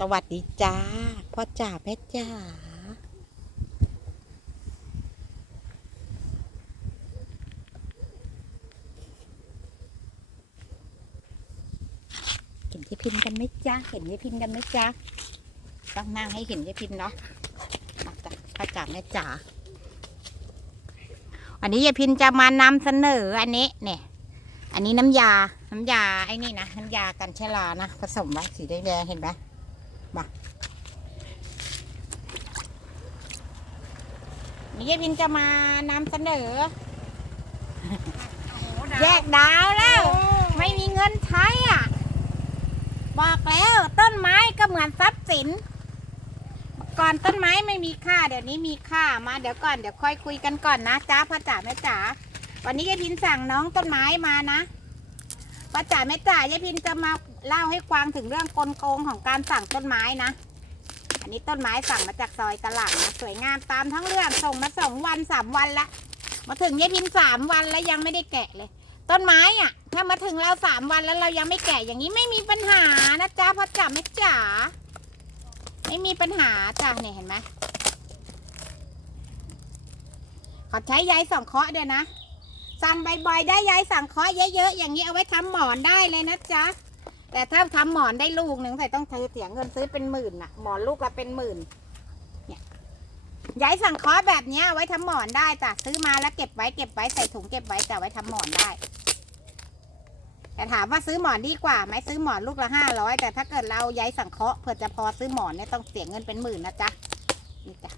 สวัสดีจ้าพ่อจ๋าแม่จ๋าเห็นยายพินกันไหมจ้าเห็นยายพินกันไหมจ้าต้องนั่งให้เห็นยายพินเนาะมาจ้ะพ่อจ๋าแม่จ๋าวันนี้ยายพินจะมานำเสนออันนี้เนี่ยอันนี้น้ำยา น้ำยาไอ้นี่นะ น้ำยากันเชื้อรานะ ผสมไว้สีแดงๆเห็นไหม มานี่ยายพินจะมานำเสนอ แยกดาวแล้ว ไม่มีเงินใช้อะ บอกแล้วต้นไม้ก็เหมือนทรัพย์สิน ก่อนต้นไม้ไม่มีค่า เดี๋ยวนี้มีค่ามาเดี๋ยวก่อนเดี๋ยวค่อยคุยกันก่อนนะจ้าพ่อจ๋าแม่จ๋าวันนี้ยายพินสั่งน้องต้นไม้มานะพ่อจ๋าแม่จ๋ายายพินจะมา เล่าให้กวางถึงเรื่องกลโกงของการสั่งต้นไม้นะ อันนี้ต้นไม้สั่งมาจากซอยกระหล่ำนะสวยงามตามทั้งเรื่องส่งมาสองวันสามวันละมาถึงยายพินสามวันแล้วยังไม่ได้แกะเลย ต้นไม้อะ ถ้ามาถึงเราสามวันแล้วเรายังไม่แกะอย่างนี้ไม่มีปัญหานะจ๊ะพ่อจ๋าแม่จ๋าไม่มีปัญหาจ้ะเนี่ยเห็นไหมขอใช้ใยสองเคราะห์ด้วยนะ สั่งบ่อยๆได้ใยสังเคราะห์เยอะๆอย่างนี้เอาไว้ทำหมอนได้เลยนะจ๊ะ แต่ถ้าทำหมอนได้ลูกหนึ่งใส่ต้องซื้เสียเงินซื้อเป็นหมื่นน่ะ หมอนลูกละเป็นหมื่น เนี่ยใยสั่งเคราะแบบเนี้ยไว้ทำหมอนได้จ้ะซื้อมาแล้วเก็บไว้เก็บไว้ใส่ถุงเก็บไว้จะไว้ทำหมอนได้ แต่ถามว่าซื้อหมอนดีกว่าไหมซื้อหมอนลูกละห้าร้อยแต่ถ้าเกิดเราใยสังเคราะห์เผื่อจะพอซื้อหมอนเนี่ยต้องเสียเงินเป็นหมื่นนะจ๊ะนี่จ้ะ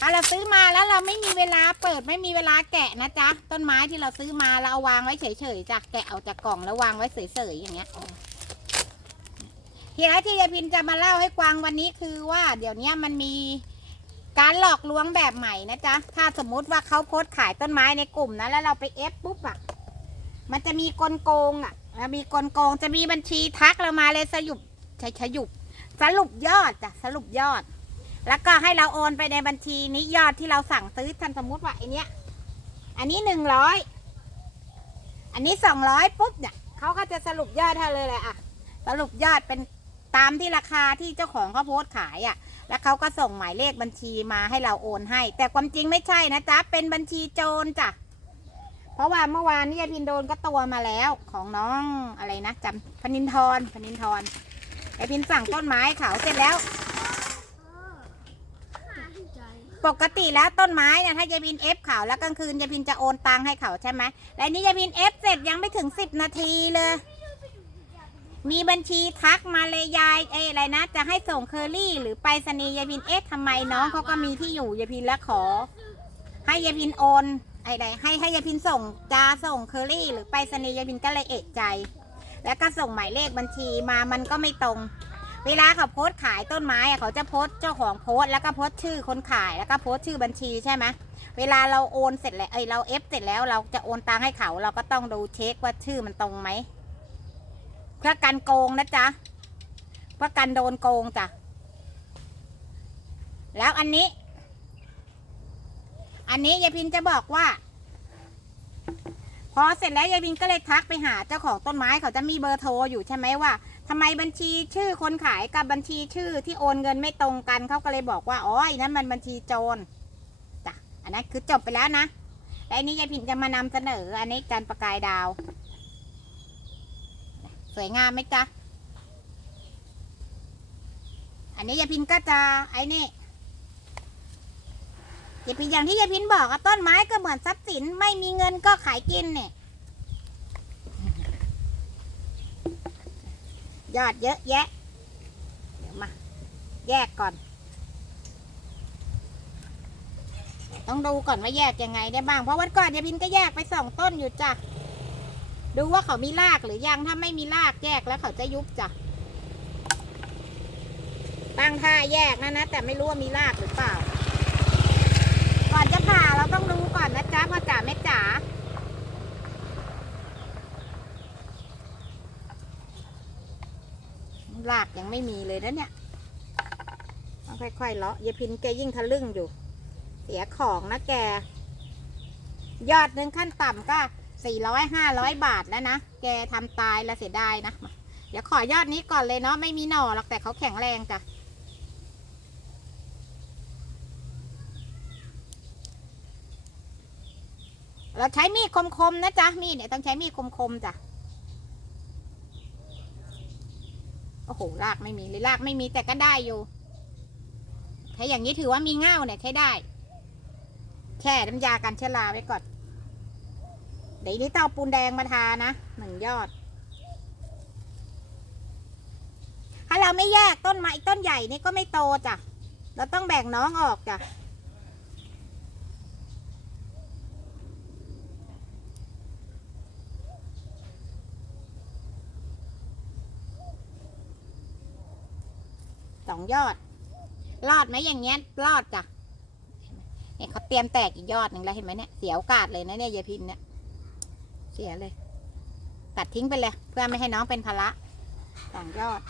ถ้าเราซื้อมาแล้วเราไม่มีเวลาเปิดไม่มีเวลาแกะนะจ๊ะ ต้นไม้ที่เราซื้อมาเราเอาวางไว้เฉยๆจ้ะแกะเอาจากกล่องแล้ววางไว้เฉยๆอย่างเงี้ยทีแรกที่ยายพินจะมาเล่าให้กวางวันนี้คือว่า เดี๋ยวนี้มันมีการหลอกลวงแบบใหม่นะจ๊ะ ถ้าสมมุติว่าเขาโพสขายต้นไม้ในกลุ่มนะแล้วเราไปเอฟปุ๊บอะมันจะมีกลโกงอะมีกลโกงจะมีบัญชีทักเรามาเลยสรุปใช้สรุปสรุปยอดจ้ะสรุปยอด แล้วก็ให้เราโอนไปในบัญชีนี้ยอดที่เราสั่งซื้อท่านสมมุติว่าไอเนี้ย อันนี้หนึ่งร้อยอันนี้สองร้อยปุ๊บเนี่ยเขาก็จะสรุปยอดให้เลยแหละอะสรุปยอดเป็นตามที่ราคาที่เจ้าของเขาโพสต์ขายอะแล้วเขาก็ส่งหมายเลขบัญชีมาให้เราโอนให้ แต่ความจริงไม่ใช่นะจ๊ะ เป็นบัญชีโจรจ้ะ เพราะว่าเมื่อวานนี้ยายพินโดนก็ตัวมาแล้วของน้องอะไรนะจำพนินทรพนินทรยายพินสั่งต้นไม้เขาเสร็จแล้ว ปกติแล้วต้นไม้เนี่ยถ้ายายพินเอฟเขาแล้วกลางคืนยายพินจะโอนตังค์ให้เขาใช่ไหมและนี่ยายพินเอฟเสร็จยังไม่ถึงสิบนาทีเลย มีบัญชีทักมาเลยยายเอ้อะไรนะ จะให้ส่งเคอรี่ หรือไปรษณีย์ยายพินเอ๊ะทำไมน้องเขาก็มีที่อยู่ยายพินแล้วขอ ให้ยายพินโอนไอ้ใดให้ให้ยายพินส่งจะส่งเคอรี่ หรือไปรษณีย์ยายพินก็เลยเอะใจ แล้วก็ส่งหมายเลขบัญชีมามันก็ไม่ตรง เวลาเขาโพสต์ขายต้นไม้อะเขาจะโพสต์เจ้าของโพสต์แล้วก็โพสต์ชื่อคนขายแล้วก็โพสต์ชื่อบัญชีใช่ไหมเวลาเราโอนเสร็จแล้วเอ้ยเราเอฟเสร็จแล้วเราจะโอนตังให้เขาเราก็ต้องดูเช็คว่าชื่อมันตรงไหมเพื่อกันโกงนะจ๊ะเพื่อกันโดนโกงจ้ะแล้วอันนี้ อันนี้ยายพินจะบอกว่า พอเสร็จแล้วยายพินก็เลยทักไปหาเจ้าของต้นไม้เขาจะมีเบอร์โทรอยู่ใช่ไหมว่า ทำไมบัญชีชื่อคนขายกับบัญชีชื่อที่โอนเงินไม่ตรงกันเขาก็เลยบอกว่าอ๋ออันนั้นมันบัญชีโจรจ้ะอันนั้นคือจบไปแล้วนะและอันนี้ยายพินจะมานำเสนอ อันนี้จันประกายดาว สวยงามไหมจ๊ะอันนี้ยายพินก็จะไอ้นี่ยายพินอย่างที่ยายพินบอกอะต้นไม้ก็เหมือนทรัพย์สินไม่มีเงินก็ขายกินเนี่ย ยอดเยอะแยะ เดี๋ยวมา แยกก่อน ต้องดูก่อนว่าแยกยังไงได้บ้าง เพราะวันก่อนยายพินก็แยกไปสองต้นอยู่จ้ะ ดูว่าเขามีรากหรือยัง ถ้าไม่มีรากแยกแล้วเขาจะยุบจ้ะ ตั้งท่าแยกนะนะ แต่ไม่รู้ว่ามีรากหรือเปล่า ก่อนจะผ่าเราต้องดูก่อนนะจ๊ะพ่อจ๋าแม่จ๋า ลาก ยังไม่มีเลยนะเนี่ยต้องค่อยๆเลาะยายพินแกยิ่งทะลึ่งอยู่ เสียของนะแก ยอดหนึ่งขั้นต่ำก็สี่ร้อยห้าร้อยบาทแล้วนะ แกทำตายแล้วเสียดายนะมาดี๋ยวขอยอดนี้ก่อนเลยเนาะไม่มีหน่อหรอกแต่เขาแข็งแรงจ้ะเราใช้มีดคมๆนะจ๊ะมีดเนี่ยต้องใช้มีดคมๆจ้ะ โอ้โหรากไม่มีเลยรากไม่มีแต่ก็ได้อยู่ถ้าอย่างนี้ถือว่ามีเง่าเนี่ยใช้ได้แช่น้ำยากันเชื้อราไว้ก่อนเดี๋ยวนี้ต้องเอาปูนแดงมาทานะหนึ่งยอด ถ้าเราไม่แยกต้นไม้ต้นใหญ่นี่ก็ไม่โตจ้ะเราต้องแบ่งน้องออกจ้ะ สองยอด รอดไหมอย่างเงี้ย รอดจ้ะเนี่ยเขาเตรียมแตกอีกยอดหนึ่งแล้วเห็นไหมเนี่ย เสียโอกาสเลยนะเนี่ยยายพินเนี่ย เสียเลย ตัดทิ้งไปเลย เพื่อไม่ให้น้องเป็นภาระสองยอด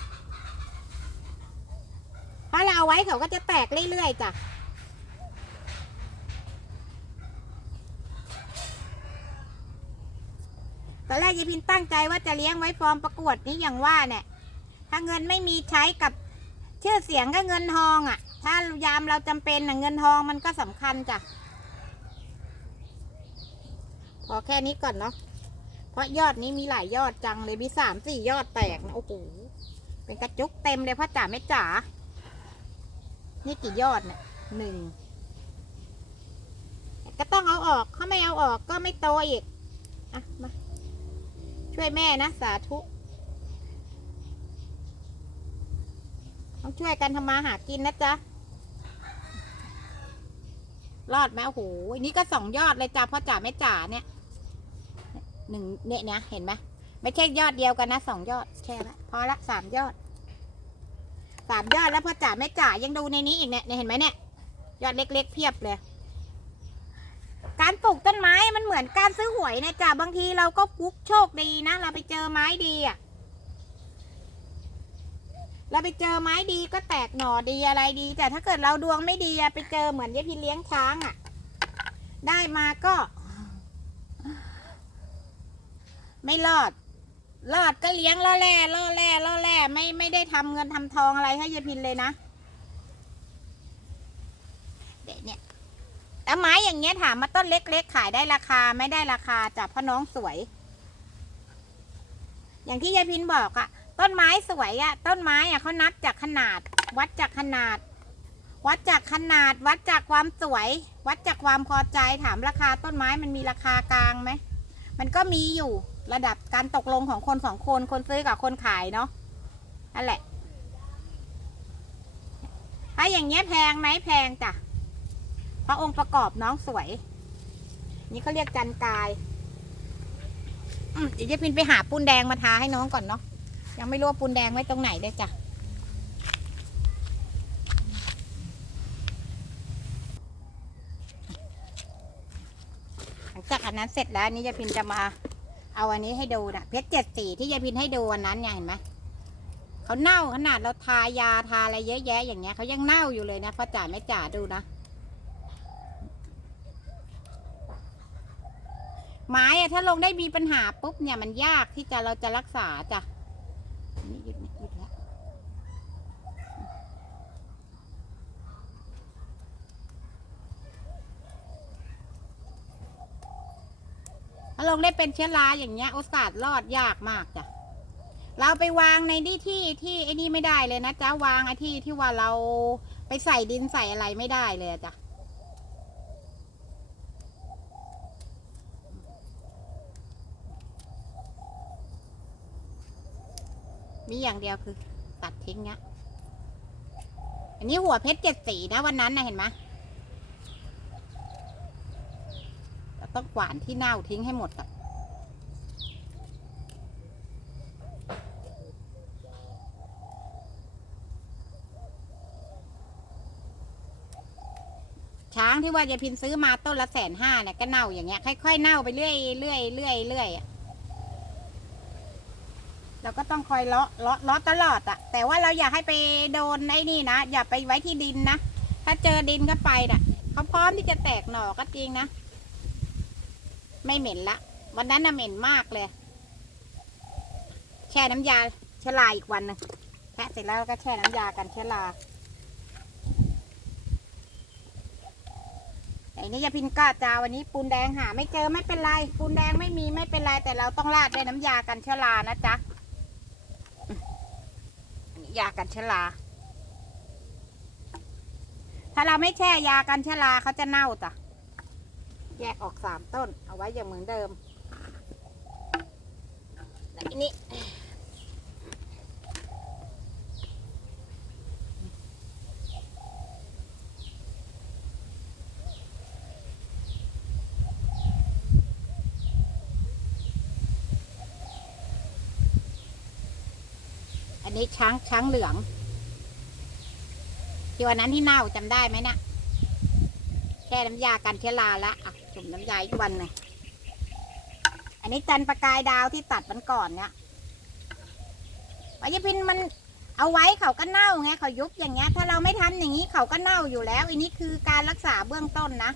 เพราะเราเอาไว้เขาก็จะแตกเรื่อยๆจ้ะตอนแรกยายพินตั้งใจว่าจะเลี้ยงไว้ฟอร์มประกวดนี่อย่างว่าเนี่ย ถ้าเงินไม่มีใช้กับ ชื่อเสียงก็เงินทองอะ่ะ ถ้ายามเราจำเป็นนะเงินทองมันก็สำคัญจ้ะพอแค่นี้ก่อนเนาะเพราะยอดนี้มีหลายยอดจังเลยมีสามสี่ยอดแตกนะโอ้โหเป็นกระจุกเต็มเลยพ่อจ๋าแม่จ๋านี่กี่ยอดเนี่ยหนึ่งก็ต้องเอาออกถ้าไม่เอาออกก็ไม่โตอีกอะมาช่วยแม่นะสาธุ ต้องช่วยกันทำมาหากินนะจ๊ะ รอดไหมโอ้โหอันนี้ก็สองยอดเลยจ้ะพ่อจ๋าแม่จ๋าเนี่ยหนึ่งเนี่ยนะเห็นไหมไม่ใช่ยอดเดียวกันนะสองยอดแค่ละพอละสามยอดสามยอดแล้วพ่อจ๋าแม่จ๋ายังดูในนี้อีกเนี่ยเนี่ยเห็นไหมเนี่ย ยอดเล็ก ๆ เพียบเลย การปลูกต้นไม้มันเหมือนการซื้อหวยนะจ๊ะบางทีเราก็ฟุกโชคดีนะ เราไปเจอไม้ดีอะ เราไปเจอไม้ดีก็แตกหน่อดีอะไรดี แต่ถ้าเกิดเราดวงไม่ดีอะไปเจอเหมือนยายพินเลี้ยงช้างอะได้มาก็ ไม่รอด รอดก็เลี้ยงล่อแร่ล่อแร่ล่อแร่ไม่ไม่ได้ทำเงินทำทองอะไรให้ยายพินเลยนะเด็กเนี่ยแล้วไม้อย่างเงี้ยถามมาต้นเล็กๆขายได้ราคาไม่ได้ราคาจ้ะเพราะน้องสวย อย่างที่ยายพินบอกอะ ต้นไม้สวยอะต้นไม้อะเขานับจากขนาด วัดจากขนาด วัดจากขนาด วัดจากความสวย วัดจากความพอใจถามราคาต้นไม้มันมีราคากลางไหมมันก็มีอยู่ระดับการตกลงของคนสองคนคนซื้อกับคนขายเนาะนั่นแหละถ้าอย่างเงี้ยแพงไหมแพงจ้ะเพราะองค์ประกอบน้องสวย นี่เขาเรียกจันกายอืมเดี๋ยวจะพินไปหาปูนแดงมาทาให้น้องก่อนเนาะ ยังไม่รู้ว่าปูนแดงไว้ตรงไหนเลยจ้ะหลังจากอันนั้นเสร็จแล้วนี่ยายพินจะมาเอาอันนี้ให้ดูนะเพชรเจ็ดสีที่ยายพินให้ดูอันนั้นเนี่ยเห็นไหมเขาเน่าขนาดเราทายาทาอะไรเยอะแยะอย่างเงี้ยเขายังเน่าอยู่เลยนะพ่อจ๋าแม่จ๋าดูนะไม้อะถ้าลงได้มีปัญหาปุ๊บเนี่ยมันยากที่จะเราจะรักษาจ้ะนี่หยุดนี่หยุดแล้วถ้า ลงได้เป็นเชื้อราอย่างเงี้ยโอกาสรอดยากมากจ้ะเราไปวางในที่ที่ที่ไอ้นี่ไม่ได้เลยนะจ๊ะวางไอ้ที่ที่ว่าเราไปใส่ดินใส่อะไรไม่ได้เลยจ้ะมีอย่างเดียวคือ ตัดทิ้งเนี้ย อันนี้หัวเพชรเจ็ดสีนะวันนั้นนะเห็นไหมเรา ต้องกวาดที่เน่าทิ้งให้หมดก่อนช้างที่ว่ายายพินซื้อมาต้นละแสนห้าเนี่ยก็เน่าอย่างเงี้ยค่อยๆเน่าไปเรื่อยเรื่อยเรื่อยเรื่อยอะเราก็ต้องคอยเลาะเลาะเลาะตลอดอะแต่ว่าเราอย่าให้ไปโดนไอ้นี่นะอย่าไปไว้ที่ดินนะถ้าเจอดินก็ไปน่ะเขาพร้อมที่จะแตกหน่อก็จริงนะ ไม่เหม็นละ วันนั้นน่ะเหม็นมากเลย แช่น้ำยาแช่ชื้อราอีกวันหนึงแคะเสร็จแล้วก็แช่น้ำยากันเชื้อราไอ้นี่ยาพินก็จะวันนี้ปูนแดงหา ไม่เจอไม่เป็นไร ปูนแดงไม่มีไม่เป็นไร แต่เราต้องราดด้วยน้ำยากันเชื้อรานะจ๊ะนนี้ยากันเชื้อราถ้าเราไม่แช่ยากันเชื้อราเขาจะเน่าจ้ะ แยกออกสามต้น เอาไว้อย่างเหมือนเดิมแล้วอันนี้อันนี้ช้างช้างเหลืองที่วันนั้นที่เน่าจำได้ไหมเนะี่ย แช่น้ำยากันเชื้อราแล้วอะจุ่มน้ำยาอีกวันหนึ่งอันนี้จันทร์ประกายดาวที่ตัดมันก่อนเนี่ยปายพินมันเอาไว้เขาก็เน่าไงเขายุบอย่างเงี้ย ถ้าเราไม่ทำอย่างนี้เขาก็เน่าอยู่แล้ว อันนี้คือการรักษาเบื้องต้นนะ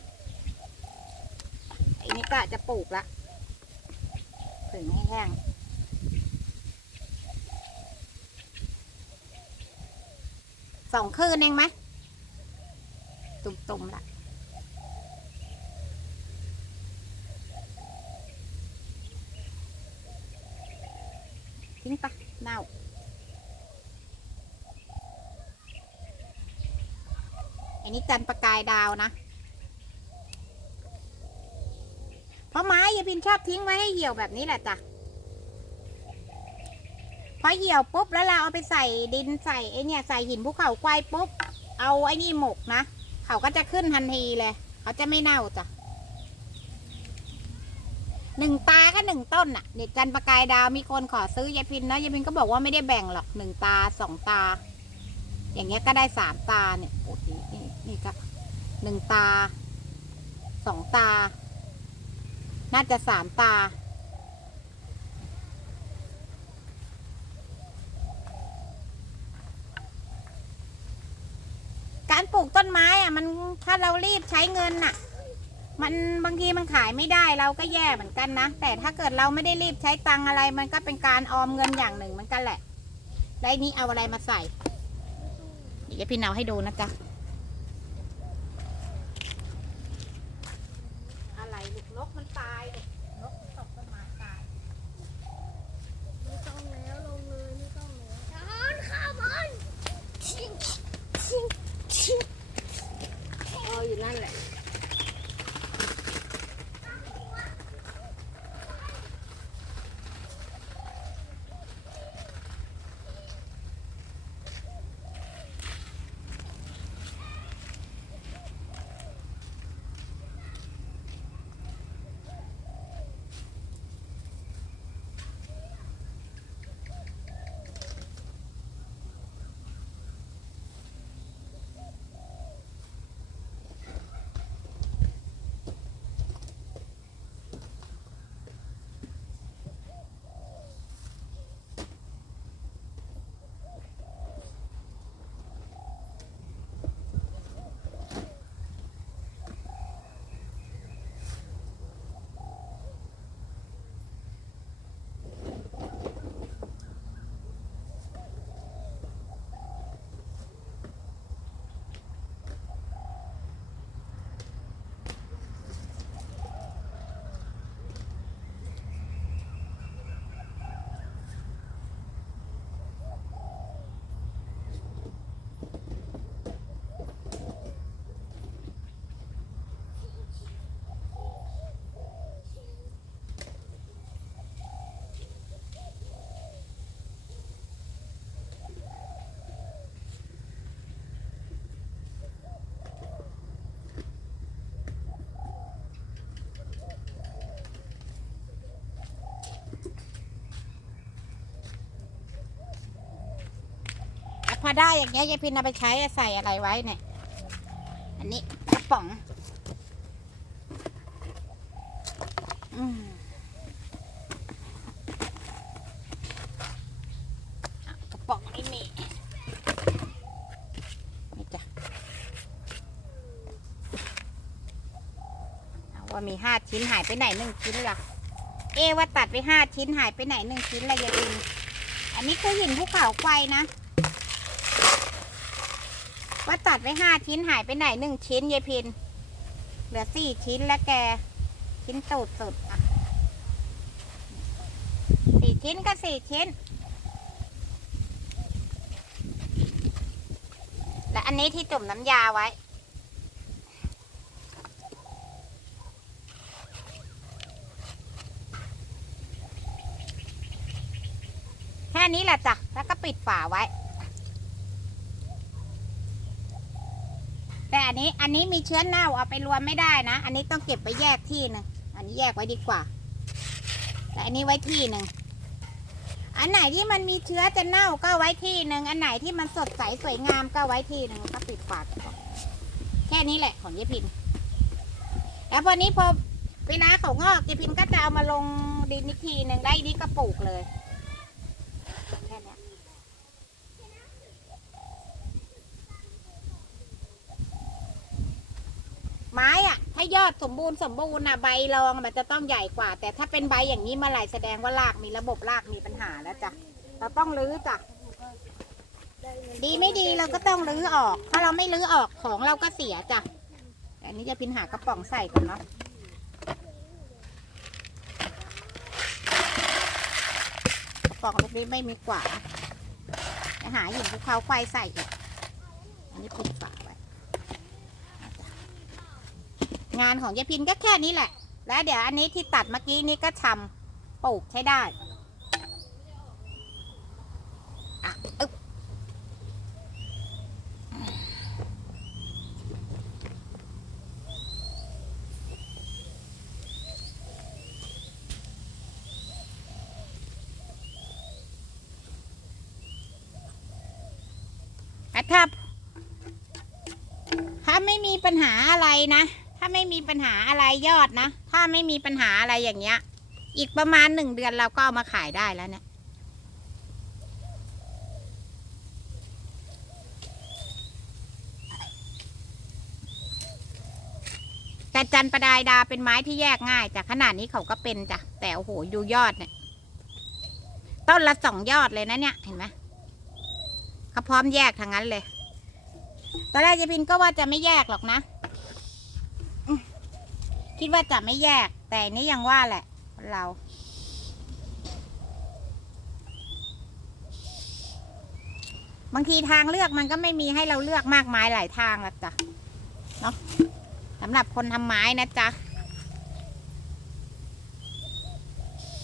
อันนี้ก็จะปลูกละผึ่งให้แห้งสองคืนเองไหมตุ่มๆละ ทิ้งปะเน่าอันนี้จันประกายดาวนะ เพราะไม้ยายพินชอบทิ้งไว้ให้เหี่ยวแบบนี้แหละจ้ะ พอเหี่ยวปุ๊บแล้วเราเอาไปใส่ดินใส่ไอเนี่ยใส่หินภูเขาควายปุ๊บ เอาไอ้นี่หมกนะ เขาก็จะขึ้นทันทีเลย เขาจะไม่เน่าจ้ะ หนึ่งตาก็หนึ่งต้นน่ะเด็ดจันประกายดาวมีคนขอซื้อยายพินนะยายพินก็บอกว่าไม่ได้แบ่งหรอกหนึ่งตาสองตา อย่างเงี้ยก็ได้สามตาเนี่ยโอ้โหนี่นี่ก็หนึ่งตาสองตา น่าจะสามตา การปลูกต้นไม้อะมันถ้าเรารีบใช้เงินน่ะ มันบางทีมันขายไม่ได้เราก็แย่เหมือนกันนะ แต่ถ้าเกิดเราไม่ได้รีบใช้ตังอะไร มันก็เป็นการออมเงินอย่างหนึ่งเหมือนกันแหละไอ้นี้เอาอะไรมาใส่เดี๋ยวพี่เนาให้ดูนะจ๊ะอะไรลูกนกมันตายลูกนก อะพอได้อย่างเงี้ยยายพินเอาไปใช้ใส่อะไรไว้เนี่ย อันนี้กระป๋อง อืมกระป๋องนี่มีนี่จ้ะเอาว่ามีห้าชิ้นหายไปไหนหนึ่งชิ้นล่ะเอว่าตัดไปห้าชิ้นหายไปไหนหนึ่งชิ้นละยายพินออันนี้คือหินภูเขาไฟนะ ว่าตัดไว้ห้าชิ้นหายไปไหนหนึ่งชิ้นยายพิน เหลือสี่ชิ้นแล้วแก ชิ้นตูดสุดอะสี่ชิ้นก็สี่ชิ้น และอันนี้ที่จุ่มน้ำยาไว้แค่นี้แหละจ้ะ แล้วก็ปิดฝาไว้ แต่อันนี้อันนี้มีเชื้อเน่าเอาไปรวมไม่ได้นะ อันนี้ต้องเก็บไปแยกที่หนึ่งอันนี้แยกไว้ดีกว่า แต่อันนี้ไว้ที่หนึ่งอันไหนที่มันมีเชื้อจะเน่าก็ไว้ที่หนึ่งอันไหนที่มันสดใสสวยงามก็ไว้ที่หนึ่งก็ปิดฝากแค่นี้แหละของยายพิน แล้วพอนี้พอเวลาเขางอกยายพินก็จะเอามาลงดินอีกทีหนึ่งได้ดีก็ปลูกเลย แค่เนี้ย ไม้อะถ้ายอดสมบูรณ์สมบูรณ์อะใบรองมันจะต้องใหญ่กว่า แต่ถ้าเป็นใบอย่างนี้เมื่อไหร่แสดงว่ารากมีระบบรากมีปัญหาแล้วจ้ะเราต้องรื้อจ้ะดีไม่ดีเราก็ต้องรื้อออก ถ้าเราไม่รื้อออกของเราก็เสียจ้ะอันนี้จะพินหากระป๋องใส่ก่อนเนาะกระป๋องลูกนี้ไม่มีกว่าหาหินภูเขาไฟใส่อีกอันนี้ปิดฝาไว้ งานของยายพินก็แค่นี้แหละ แล้วเดี๋ยวอันนี้ที่ตัดเมื่อกี้นี้ก็ชำปลูกใช้ได้อะอึ๊บอะถ้าถ้าไม่มีปัญหาอะไรนะ ถ้าไม่มีปัญหาอะไรยอดนะ ถ้าไม่มีปัญหาอะไรอย่างเงี้ย อีกประมาณหนึ่งเดือนเราก็เอามาขายได้แล้วเนี่ยแต่จันประดายดาเป็นไม้ที่แยกง่ายจากขนาดนี้เขาก็เป็นจ้ะแต่โอ้โหดูยอดเนี่ยต้นละสองยอดเลยนะเนี่ยเห็นไหมเขาพร้อมแยกทางนั้นเลย ตอนแรกยายพินก็ว่าจะไม่แยกหรอกนะ คิดว่าจะไม่แยก แต่นี่ยังว่าแหละคนเราบางทีทางเลือกมันก็ไม่มีให้เราเลือกมากมายหลายทางหรอกจ้ะเนาะสำหรับคนทำไม้นะจ๊ะ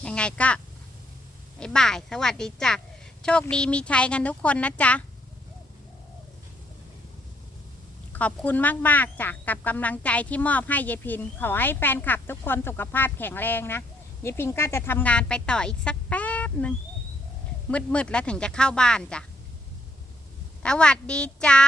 ยังไงก็บ๊ายบาย สวัสดีจ้ะ โชคดีมีชัยกันทุกคนนะจ๊ะ ขอบคุณมาก ๆจ้ะกับกำลังใจที่มอบให้เยายพิน ขอให้แฟนคลับทุกคนสุขภาพแข็งแรงนะเยายพินก็จะทำงานไปต่ออีกสักแป๊บหนึ่งมืดๆแล้วถึงจะเข้าบ้านจ้ะสวัสดีจ้า